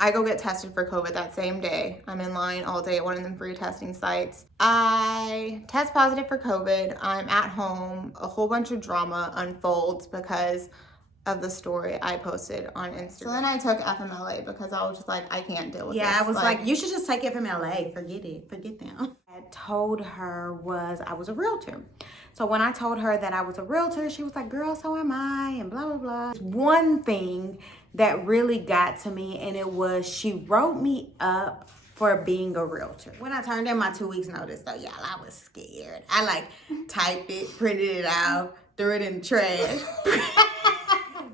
I go get tested for COVID that same day. I'm in line all day at one of them free testing sites. I test positive for COVID. I'm at home. A whole bunch of drama unfolds because of the story I posted on Instagram. So then I took FMLA because I was just like, I can't deal with this. Yeah, I was like, you should just take FMLA. Forget it. Forget them. I told her I was a realtor. So when I told her that I was a realtor, she was like, girl, so am I, and blah, blah, blah. One thing that really got to me, and it was she wrote me up for being a realtor. When I turned in my 2 weeks notice, though, y'all, I was scared. I like typed it, printed it out, threw it in the trash.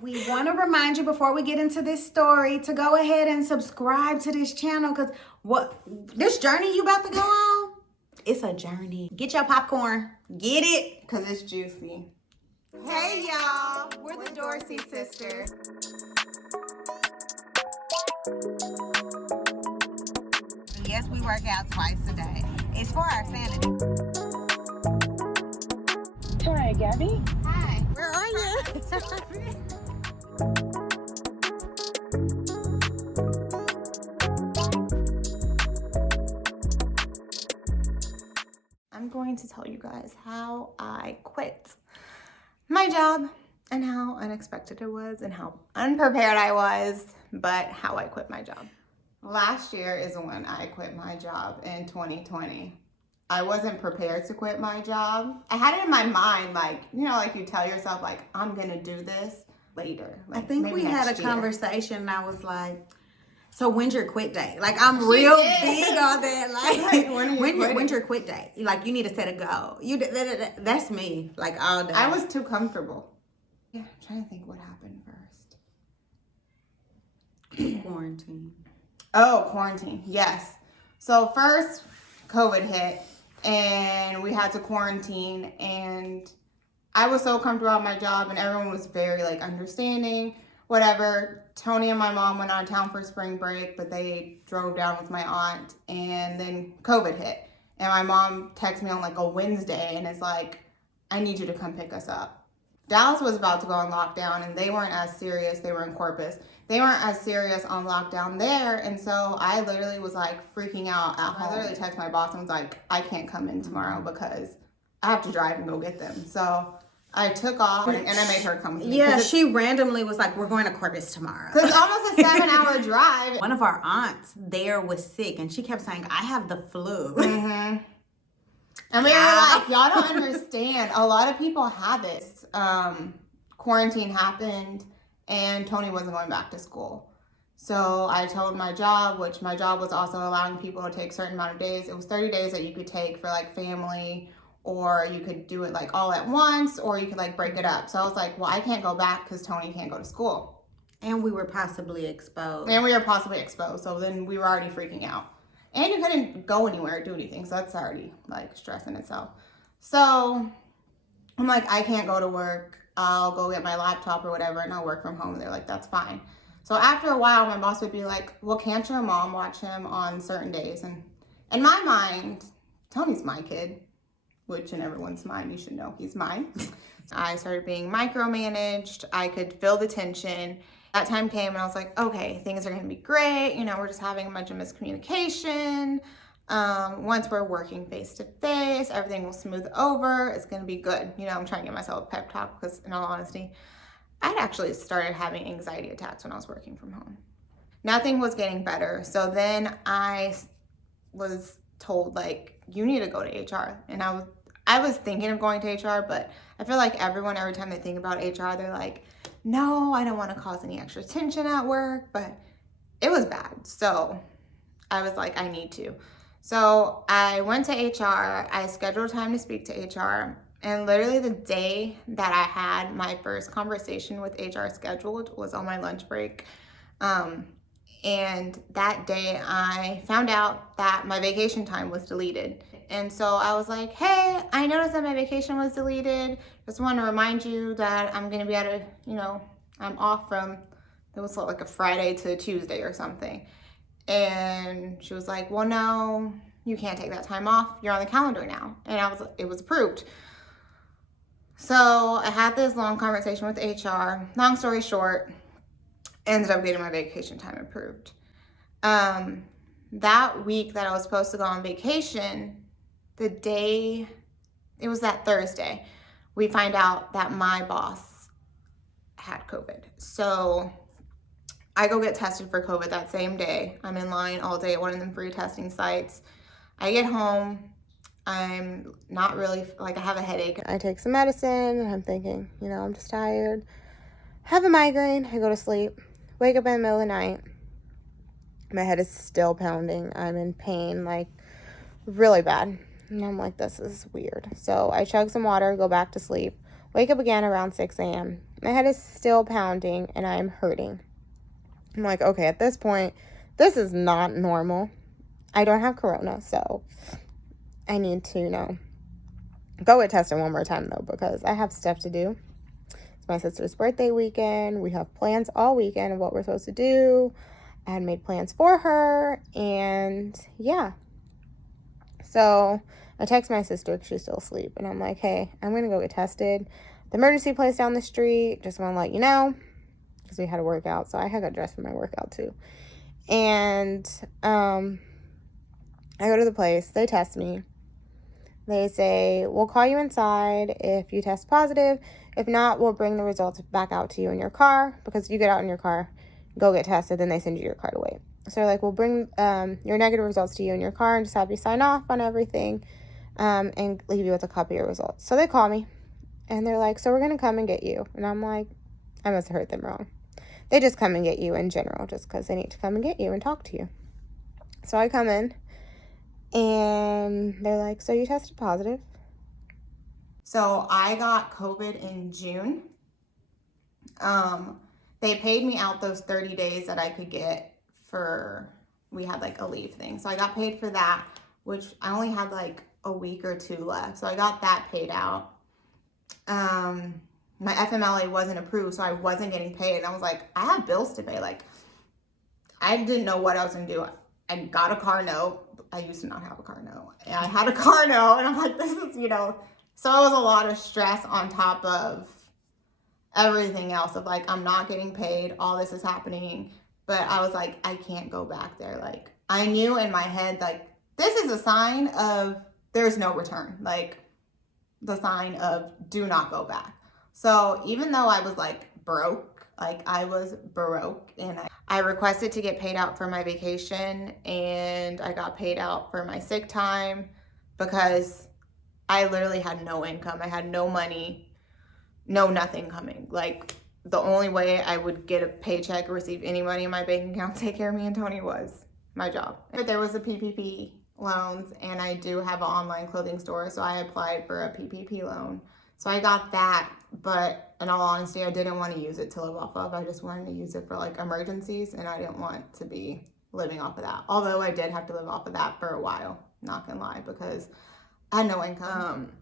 We want to remind you before we get into this story to go ahead and subscribe to this channel, because this journey you about to go on, it's a journey. Get your popcorn. Get it. Because it's juicy. Hey, y'all. We're the Dorsey sisters. Yes, we work out twice a day. It's for our sanity. Hi, Gabby. Hi. Where are you? I'm going to tell you guys how I quit my job and how unexpected it was and how unprepared I was, but how I quit my job. Last year is when I quit my job in 2020. I wasn't prepared to quit my job. I had it in my mind, like, you know, like you tell yourself, like, I'm gonna do this later. Like, I think we had a year. conversation and I was like, so when's your quit day? Like, I'm real big on that. Like, when's your quit day? Like, you need to set a goal. That's me, like, all day. I was too comfortable. Yeah, I'm trying to think what happened first. Quarantine. Oh, quarantine, yes. So first, COVID hit, and we had to quarantine, and I was so comfortable at my job, and everyone was very, like, understanding, whatever. Tony and my mom went out of town for spring break, but they drove down with my aunt, and then COVID hit. And my mom texted me on, like, a Wednesday, and is like, I need you to come pick us up. Dallas was about to go on lockdown, and they weren't as serious. They were in Corpus. They weren't as serious on lockdown there, and so I literally was, like, freaking out at home. I literally texted my boss and was like, I can't come in tomorrow because I have to drive and go get them. So I took off, and I made her come with me. Yeah, she randomly was like, we're going to Corpus tomorrow. Because it's almost a 7-hour drive. One of our aunts there was sick, and she kept saying, I have the flu. Mm-hmm. And we were like, y'all don't understand. A lot of people have it. Quarantine happened, and Tony wasn't going back to school. So I told my job, which my job was also allowing people to take a certain amount of days. It was 30 days that you could take for, like, family, or you could do it, like, all at once, or you could, like, break it up. So I was like, well, I can't go back because Tony can't go to school. And we were possibly exposed. So then we were already freaking out. And you couldn't go anywhere or do anything. So that's already, like, stress in itself. So I'm like, I can't go to work. I'll go get my laptop or whatever, and I'll work from home. They're like, that's fine. So after a while, my boss would be like, well, can't your mom watch him on certain days? And in my mind, Tony's my kid, which in everyone's mind, you should know he's mine. I started being micromanaged. I could feel the tension. That time came and I was like, okay, things are gonna be great. You know, we're just having a bunch of miscommunication. Once we're working face to face, everything will smooth over. It's gonna be good. You know, I'm trying to get myself a pep talk because in all honesty, I'd actually started having anxiety attacks when I was working from home. Nothing was getting better. So then I was told, like, you need to go to HR. And I was thinking of going to HR, but I feel like everyone, every time they think about HR, they're like, no, I don't want to cause any extra tension at work, but it was bad. So I was like, I need to. So I went to HR, I scheduled time to speak to HR, and literally the day that I had my first conversation with HR scheduled was on my lunch break. And that day I found out that my vacation time was deleted. And so I was like, hey, I noticed that my vacation was deleted. Just want to remind you that I'm going to be I'm off from, it was like a Friday to Tuesday or something. And she was like, well, no, you can't take that time off. You're on the calendar now. And it was approved. So I had this long conversation with HR. Long story short, ended up getting my vacation time approved. That week that I was supposed to go on vacation, it was that Thursday, we find out that my boss had COVID. So I go get tested for COVID that same day. I'm in line all day at one of them free testing sites. I get home. I'm not really, I have a headache. I take some medicine and I'm thinking, I'm just tired. Have a migraine. I go to sleep. Wake up in the middle of the night. My head is still pounding. I'm in pain, really bad. And I'm like, this is weird. So I chug some water, go back to sleep. Wake up again around 6 a.m. My head is still pounding and I'm hurting. I'm like, okay, at this point, this is not normal. I don't have corona, so I need to, go get tested one more time, though, because I have stuff to do. It's my sister's birthday weekend. We have plans all weekend of what we're supposed to do. I had made plans for her, and yeah. So I text my sister because she's still asleep, and I'm like, hey, I'm going to go get tested. The emergency place down the street, just want to let you know, because we had a workout, so I had got dressed for my workout, too. And I go to the place. They test me. They say, we'll call you inside if you test positive. If not, we'll bring the results back out to you in your car, because you get out in your car, go get tested, then they send you your car to wait. So they're like, we'll bring your negative results to you in your car and just have you sign off on everything and leave you with a copy of your results. So they call me, and they're like, so we're going to come and get you. And I'm like, I must have heard them wrong. They just come and get you in general just because they need to come and get you and talk to you. So I come in. And they're like, so you tested positive? So I got COVID in June. They paid me out those 30 days that I could get we had a leave thing. So I got paid for that, which I only had a week or two left. So I got that paid out. My FMLA wasn't approved, so I wasn't getting paid. And I was like, I have bills to pay. I didn't know what I was going to do. I got a car note. I used to not have a car note. And I had a car note, and I'm like, this is, so it was a lot of stress on top of everything else of I'm not getting paid, all this is happening. But I was like, I can't go back there. I knew in my head, this is a sign of there's no return. The sign of do not go back. So even though I was broke, I was broke, and I requested to get paid out for my vacation, and I got paid out for my sick time because I literally had no income. I had no money, nothing coming. The only way I would get a paycheck or receive any money in my bank account, take care of me and Tony, was my job. But there was a PPP loans, and I do have an online clothing store, so I applied for a PPP loan. So I got that, but in all honesty, I didn't want to use it to live off of. I just wanted to use it for emergencies, and I didn't want to be living off of that. Although I did have to live off of that for a while, not gonna lie, because I had no income.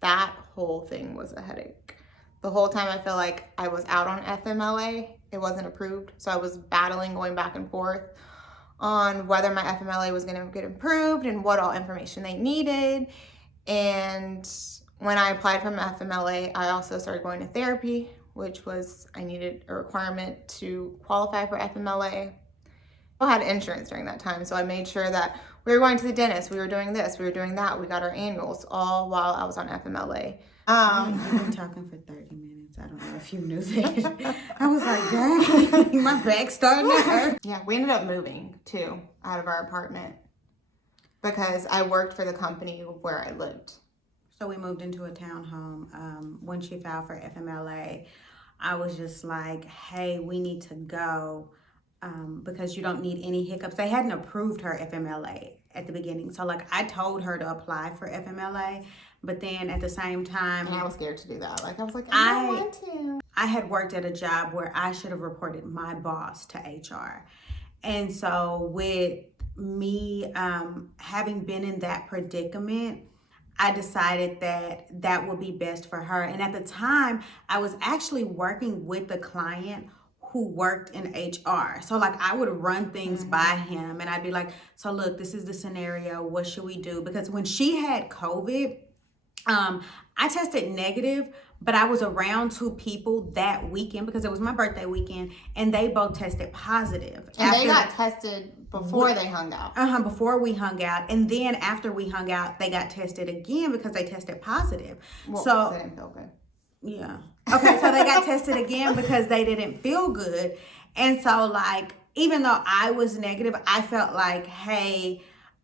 That whole thing was a headache. The whole time I feel like I was out on FMLA, it wasn't approved. So I was battling, going back and forth on whether my FMLA was gonna get approved and what all information they needed. And when I applied for my FMLA, I also started going to therapy, which was, I needed a requirement to qualify for FMLA. I had insurance during that time, so I made sure that we were going to the dentist, we were doing this, we were doing that, we got our annuals, all while I was on FMLA. I've been talking for 30 minutes. I don't know if you knew that. I was like, dang, my back's starting to hurt. Yeah, we ended up moving, too, out of our apartment because I worked for the company where I lived. So we moved into a townhome. When she filed for FMLA, I was just like, hey, we need to go because you don't need any hiccups. They hadn't approved her FMLA at the beginning. So I told her to apply for FMLA, but then at the same time, and I was scared to do that. I was like, I don't want to. I had worked at a job where I should have reported my boss to HR. And so with me having been in that predicament, I decided that would be best for her. And at the time, I was actually working with the client who worked in HR. So I would run things by him, and I'd be like, so look, this is the scenario. What should we do? Because when she had COVID, I tested negative, but I was around two people that weekend because it was my birthday weekend, and they both tested positive. And they got tested before they hung out. Before we hung out. And then after we hung out, they got tested again because they tested positive. Well, so they didn't feel good. Yeah. Okay, so they got tested again because they didn't feel good. And so, like, even though I was negative, I felt like, hey,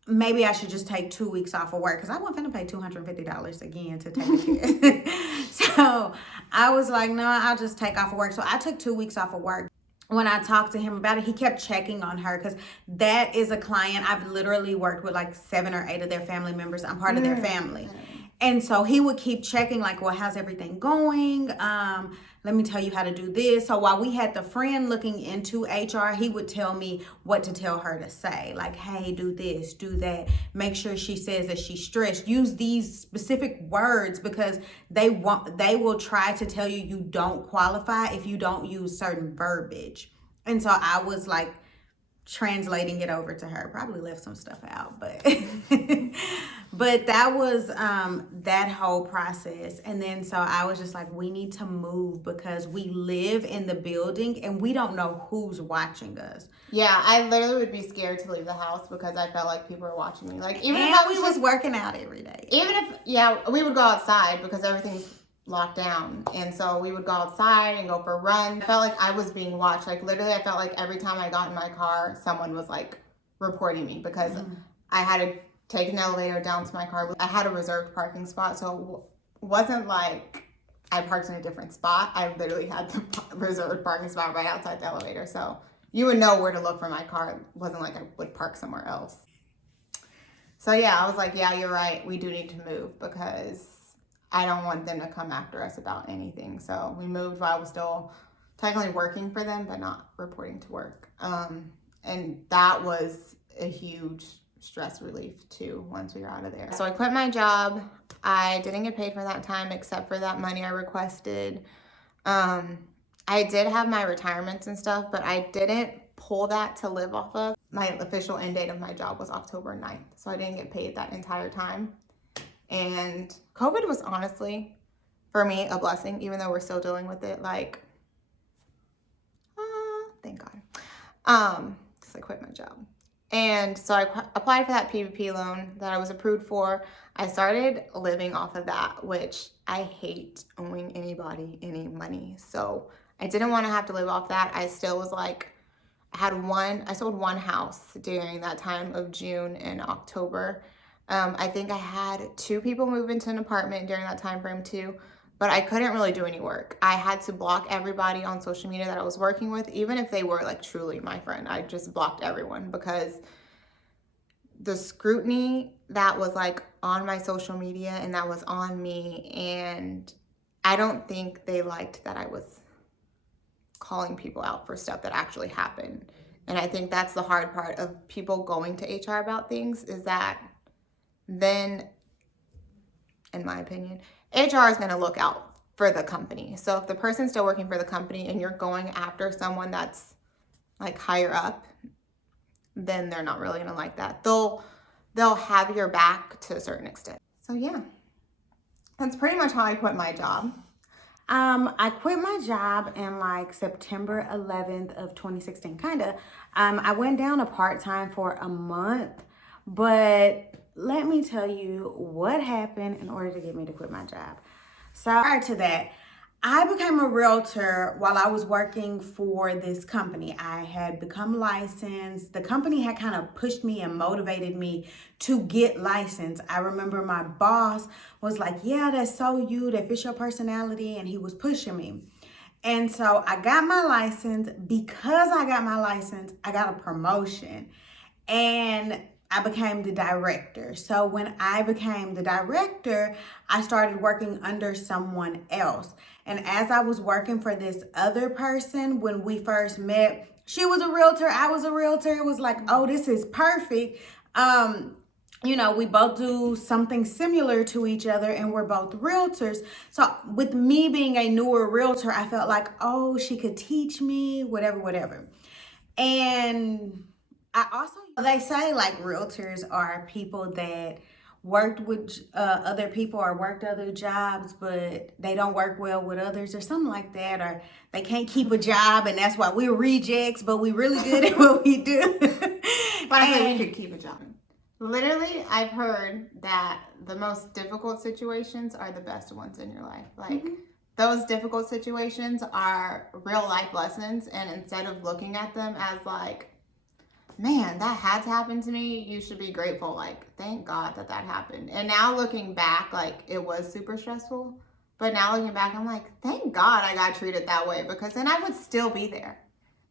maybe I should just take 2 weeks off of work because I wasn't going to pay $250 again to take a test. So I was like, no, I'll just take off of work. So I took 2 weeks off of work. When I talked to him about it, he kept checking on her because that is a client. I've literally worked with like 7 or 8 of their family members. I'm part of their family. And so he would keep checking, like, well, how's everything going? Let me tell you how to do this. So while we had the friend looking into HR, he would tell me what to tell her to say. Like, hey, do this, do that. Make sure she says that she's stressed. Use these specific words because they will try to tell you you don't qualify if you don't use certain verbiage. And so I was like, translating it over to her, probably left some stuff out, but but that was that whole process. And then so I was just like, we need to move because we live in the building and we don't know who's watching us. Yeah, I literally would be scared to leave the house because I felt like people were watching me. Like, even and if I was working out every day. Even if, yeah, we would go outside because everything's locked down, and so we would go outside and go for a run. I felt like I was being watched. Like, literally, I felt like every time I got in my car, someone was like reporting me because I had to take an elevator down to my car. I had a reserved parking spot, so it wasn't like I parked in a different spot. I literally had the reserved parking spot right outside the elevator, so you would know where to look for my car. It wasn't like I would park somewhere else. So yeah, I was like, yeah, you're right, we do need to move because I don't want them to come after us about anything. So we moved while I was still technically working for them, but not reporting to work. And that was a huge stress relief too once we were out of there. So I quit my job. I didn't get paid for that time except for that money I requested. I did have my retirements and stuff, but I didn't pull that to live off of. My official end date of my job was October 9th, so I didn't get paid that entire time. And COVID was honestly, for me, a blessing, even though we're still dealing with it. Like, thank God. Because I quit my job. And so I applied for that PPP loan that I was approved for. I started living off of that, which I hate owing anybody any money. So I didn't want to have to live off that. I still was like, I sold one house during that time of June and October. I think I had 2 people move into an apartment during that time frame too, but I couldn't really do any work. I had to block everybody on social media that I was working with, even if they were like truly my friend. I just blocked everyone because the scrutiny that was like on my social media and that was on me, and I don't think they liked that I was calling people out for stuff that actually happened. And I think that's the hard part of people going to HR about things, is that then, in my opinion, HR is going to look out for the company. So if the person's still working for the company and you're going after someone that's like higher up, then they're not really going to like that. They'll have your back to a certain extent. So yeah, that's pretty much how I quit my job. I quit my job in like September 11th of 2016, I went down to part-time for a month, but let me tell you what happened in order to get me to quit my job. So prior to that, I became a realtor while I was working for this company. I had become licensed. The company had kind of pushed me and motivated me to get licensed. I remember my boss was like, yeah, that's so you, that fits your personality, and he was pushing me. And so I got my license. Because I got my license, I got a promotion. And I became the director. So when I became the director, I started working under someone else. And as I was working for this other person, when we first met, she was a realtor, I was a realtor. It was like, oh, this is perfect. We both do something similar to each other and we're both realtors. So with me being a newer realtor, I felt like, oh, she could teach me, whatever. And I also, they say like realtors are people that worked with other people or worked other jobs, but they don't work well with others or something like that, or they can't keep a job and that's why we're rejects, but we really good at what we do. But I think we could keep a job. Literally, I've heard that the most difficult situations are the best ones in your life. Like, those difficult situations are real life lessons, and instead of looking at them as like, man, that had to happen to me, you should be grateful. Like, thank God that happened. And now looking back, like, it was super stressful. But now looking back, I'm like, thank God I got treated that way, because then I would still be there.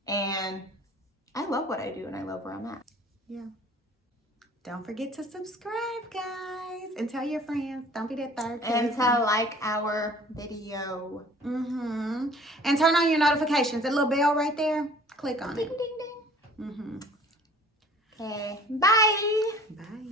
And I love what I do, and I love where I'm at. Yeah. Don't forget to subscribe, guys, and tell your friends. Don't be that third cousin. And to like our video. And turn on your notifications. That little bell right there. Click on Ding, it. ding, ding. Okay. Bye. Bye.